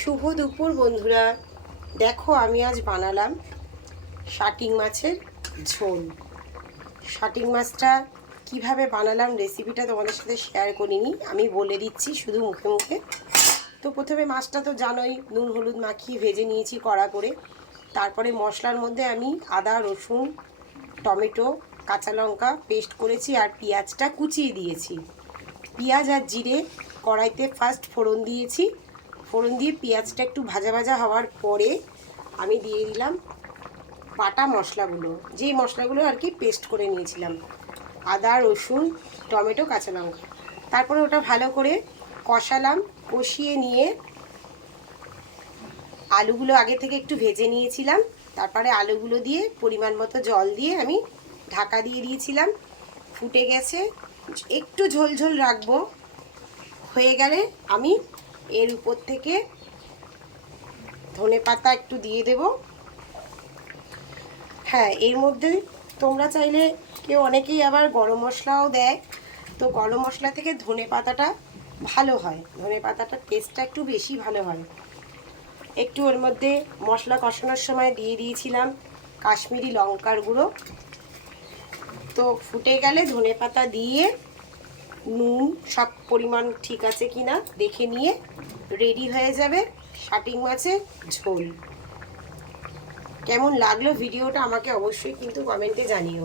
শুভ দুপুর, বন্ধুরা। দেখো, আমি আজ বানালাম শাটিং মাছের ঝোল। শাটিং মাছটা কীভাবে বানালাম রেসিপিটা তোমাদের সাথে শেয়ার করিনি, আমি বলে দিচ্ছি শুধু মুখে মুখে। তো প্রথমে মাছটা তো জানোই, নুন, হলুদ মাখিয়ে ভেজে নিয়েছি কড়া করে। তারপরে মশলার মধ্যে আমি আদা, রসুন, টমেটো, কাঁচা লঙ্কা পেস্ট করেছি আর পেঁয়াজটা কুচিয়ে দিয়েছি। পেঁয়াজ আর জিরে কড়াইতে ফার্স্ট ফোড়ন দিয়েছি। ফোড়ন দিয়ে পেঁয়াজটা একটু ভাজা ভাজা হওয়ার পরে আমি দিয়ে দিলাম বাটা মশলাগুলো। যেই মশলাগুলো আর কি পেস্ট করে নিয়েছিলাম। আদা, রসুন, টমেটো, কাঁচা লঙ্কা। তারপরে ওটা ভালো করে কষালাম, কষিয়ে নিয়ে আলুগুলো আগে থেকে একটু ভেজে নিয়েছিলাম। তারপরে আলুগুলো দিয়ে পরিমাণ মতো জল দিয়ে আমি ঢাকা দিয়ে দিয়েছিলাম। ফুটে গেছে। একটু ঝোল ঝোল রাখব। হয়ে গেলে আমি এর উপর থেকে ধনে পাতা একটু দিয়ে দেব। হ্যাঁ এর মধ্যে তোমরা চাইলে কেউ অনেকেই আবার গরম মশলাও দেয়। তো গরম মশলা থেকে ধনে পাতাটা ভালো হয়। ধনে পাতাটার টেস্টটা একটু বেশি ভালো হয়। একটু ওর মধ্যে মশলা কষানোর সময় দিয়ে দিয়েছিলাম কাশ্মীরি লঙ্কার গুঁড়ো। তো ফুটে গেলে ধনে পাতা দিয়ে নুন সব পরিমাণ ঠিক আছে কি না দেখে নিয়ে রেডি হয়ে যাবে। শাটিং মাছের ঝোল। কেমন লাগল ভিডিওটা আমাকে অবশ্যই কিন্তু কমেন্টে জানিও।